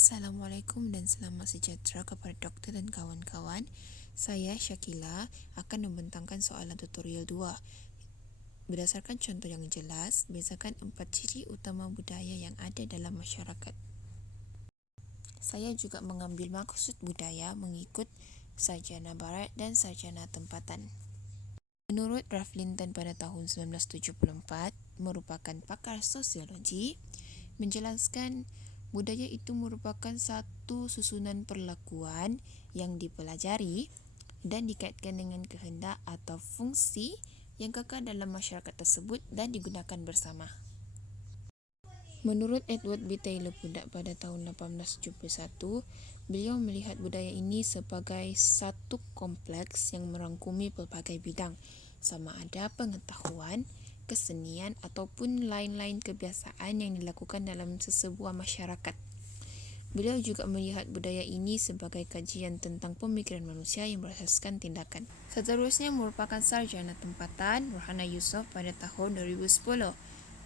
Assalamualaikum dan selamat sejahtera kepada doktor dan kawan-kawan. Saya Syakila akan membentangkan soalan tutorial 2. Berdasarkan contoh yang jelas, bezakan 4 ciri utama budaya yang ada dalam masyarakat. Saya juga mengambil maksud budaya mengikut sarjana barat dan sarjana tempatan. Menurut Ralph Linton pada tahun 1974, merupakan pakar sosiologi, menjelaskan budaya itu merupakan satu susunan perlakuan yang dipelajari dan dikaitkan dengan kehendak atau fungsi yang kekal dalam masyarakat tersebut dan digunakan bersama. Menurut Edward B. Taylor Pudak pada tahun 1871, beliau melihat budaya ini sebagai satu kompleks yang merangkumi pelbagai bidang, sama ada pengetahuan, kesenian ataupun lain-lain kebiasaan yang dilakukan dalam sesebuah masyarakat. Beliau juga melihat budaya ini sebagai kajian tentang pemikiran manusia yang berasaskan tindakan. Seterusnya merupakan sarjana tempatan Rohana Yusof pada tahun 2010.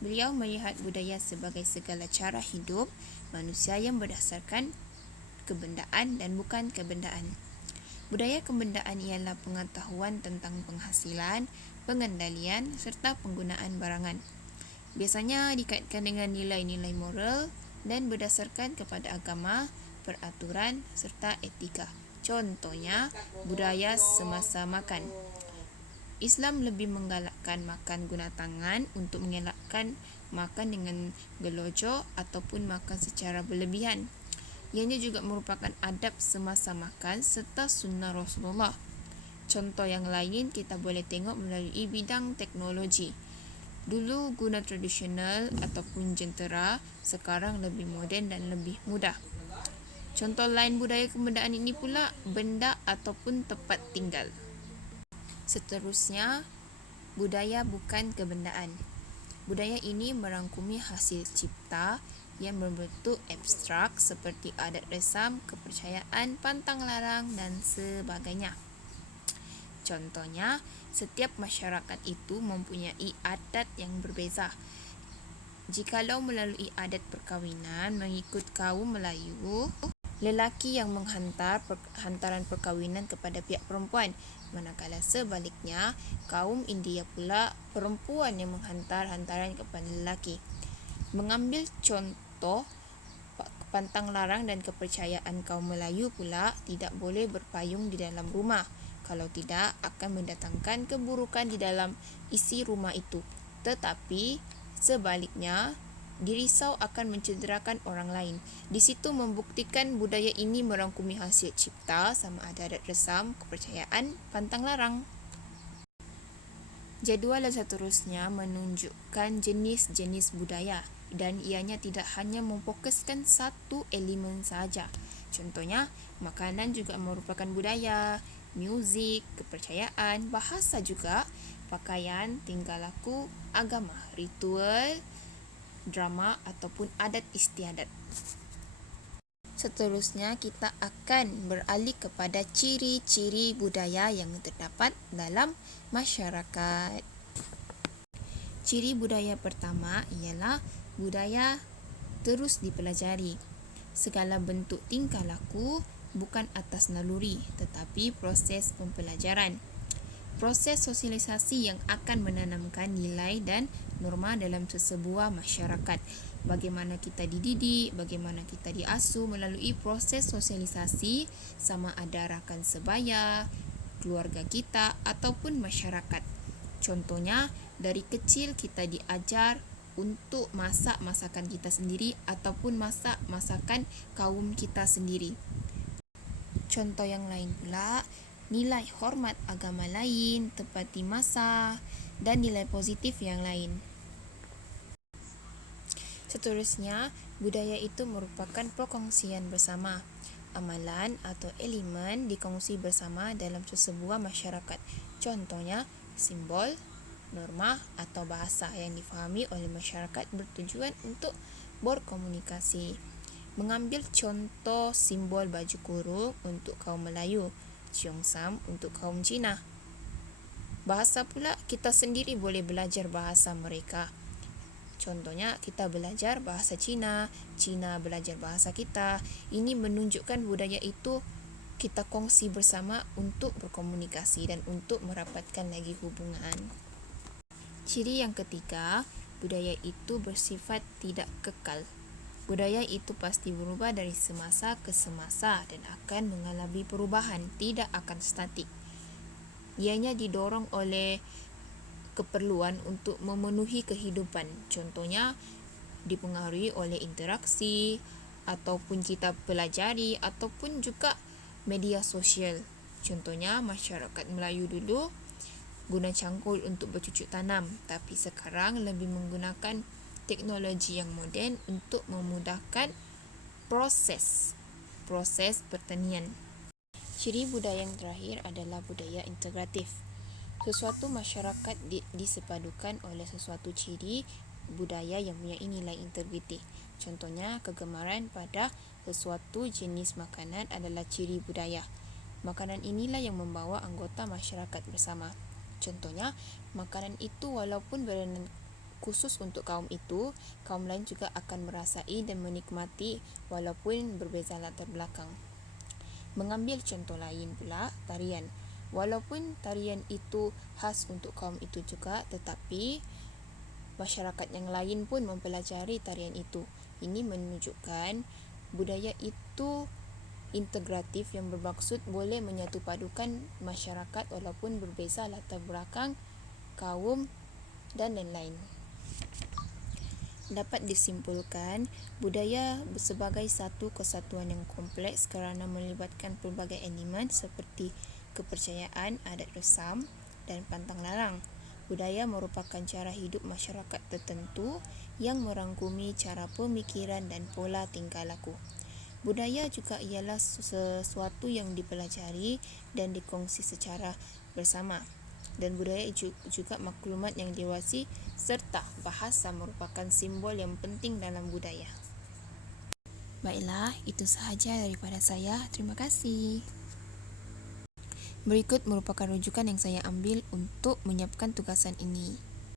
Beliau melihat budaya sebagai segala cara hidup manusia yang berdasarkan kebendaan dan bukan kebendaan. Budaya kebendaan ialah pengetahuan tentang penghasilan, pengendalian serta penggunaan barangan. Biasanya dikaitkan dengan nilai-nilai moral dan berdasarkan kepada agama, peraturan serta etika. Contohnya, budaya semasa makan. Islam lebih menggalakkan makan guna tangan untuk mengelakkan makan dengan gelojoh ataupun makan secara berlebihan. Ianya juga merupakan adab semasa makan serta sunnah Rasulullah. Contoh yang lain kita boleh tengok melalui bidang teknologi. Dulu guna tradisional ataupun jentera, sekarang lebih moden dan lebih mudah. Contoh lain budaya kebendaan ini pula benda ataupun tempat tinggal. Seterusnya, budaya bukan kebendaan. Budaya ini merangkumi hasil cipta yang berbentuk abstrak seperti adat resam, kepercayaan, pantang larang dan sebagainya. Contohnya, setiap masyarakat itu mempunyai adat yang berbeza. Jikalau melalui adat perkahwinan mengikut kaum Melayu, lelaki yang menghantar hantaran perkahwinan kepada pihak perempuan, manakala sebaliknya kaum India pula perempuan yang menghantar hantaran kepada lelaki. Mengambil contoh pantang larang dan kepercayaan kaum Melayu pula tidak boleh berpayung di dalam rumah, kalau tidak akan mendatangkan keburukan di dalam isi rumah itu. Tetapi sebaliknya, dirisau akan mencederakan orang lain. Di situ membuktikan budaya ini merangkumi hasil cipta sama ada adat resam, kepercayaan, pantang larang. Jadual seterusnya menunjukkan jenis-jenis budaya dan ianya tidak hanya memfokuskan satu elemen sahaja. Contohnya, makanan juga merupakan budaya, muzik, kepercayaan, bahasa juga, pakaian, tingkah laku, agama, ritual, drama ataupun adat istiadat. Seterusnya kita akan beralih kepada ciri-ciri budaya yang terdapat dalam masyarakat. Ciri budaya pertama ialah budaya terus dipelajari. Segala bentuk tingkah laku bukan atas naluri tetapi proses pembelajaran. Proses sosialisasi yang akan menanamkan nilai dan norma dalam sesebuah masyarakat. Bagaimana kita dididik, bagaimana kita diasuh melalui proses sosialisasi sama ada rakan sebaya, keluarga kita ataupun masyarakat. Contohnya, dari kecil kita diajar untuk masak masakan kita sendiri ataupun masak masakan kaum kita sendiri. Contoh yang lain pula, nilai hormat agama lain, tepati masa dan nilai positif yang lain. Seterusnya, budaya itu merupakan perkongsian bersama. Amalan atau elemen dikongsi bersama dalam sesebuah masyarakat. Contohnya, simbol, norma atau bahasa yang difahami oleh masyarakat bertujuan untuk berkomunikasi. Mengambil contoh simbol baju kurung untuk kaum Melayu, Cheongsam untuk kaum Cina. Bahasa pula kita sendiri boleh belajar bahasa mereka. Contohnya, kita belajar bahasa Cina, Cina belajar bahasa kita. Ini menunjukkan budaya itu kita kongsi bersama untuk berkomunikasi dan untuk merapatkan lagi hubungan. Ciri yang ketiga, budaya itu bersifat tidak kekal. Budaya itu pasti berubah dari semasa ke semasa dan akan mengalami perubahan, tidak akan statik. Ianya didorong oleh keperluan untuk memenuhi kehidupan. Contohnya, dipengaruhi oleh interaksi, ataupun kita pelajari, ataupun juga media sosial. Contohnya, masyarakat Melayu dulu guna cangkul untuk bercucuk tanam, tapi sekarang lebih menggunakan teknologi yang moden untuk memudahkan proses pertanian. Ciri budaya yang terakhir adalah budaya integratif. Sesuatu masyarakat disepadukan oleh sesuatu ciri budaya yang mempunyai nilai integriti. Contohnya, kegemaran pada sesuatu jenis makanan adalah ciri budaya. Makanan inilah yang membawa anggota masyarakat bersama. Contohnya, makanan itu walaupun berada khusus untuk kaum itu, kaum lain juga akan merasai dan menikmati walaupun berbeza latar belakang. Mengambil contoh lain pula, tarian. Walaupun tarian itu khas untuk kaum itu juga, tetapi masyarakat yang lain pun mempelajari tarian itu. Ini menunjukkan budaya itu integratif yang bermaksud boleh menyatupadukan masyarakat walaupun berbeza latar belakang, kaum dan lain-lain. Dapat disimpulkan, budaya sebagai satu kesatuan yang kompleks kerana melibatkan pelbagai elemen seperti kepercayaan, adat resam dan pantang larang. Budaya merupakan cara hidup masyarakat tertentu yang merangkumi cara pemikiran dan pola tingkah laku. Budaya juga ialah sesuatu yang dipelajari dan dikongsi secara bersama. Dan budaya juga maklumat yang dewasi serta bahasa merupakan simbol yang penting dalam budaya. Baiklah, itu sahaja daripada saya. Terima kasih. Berikut merupakan rujukan yang saya ambil untuk menyiapkan tugasan ini.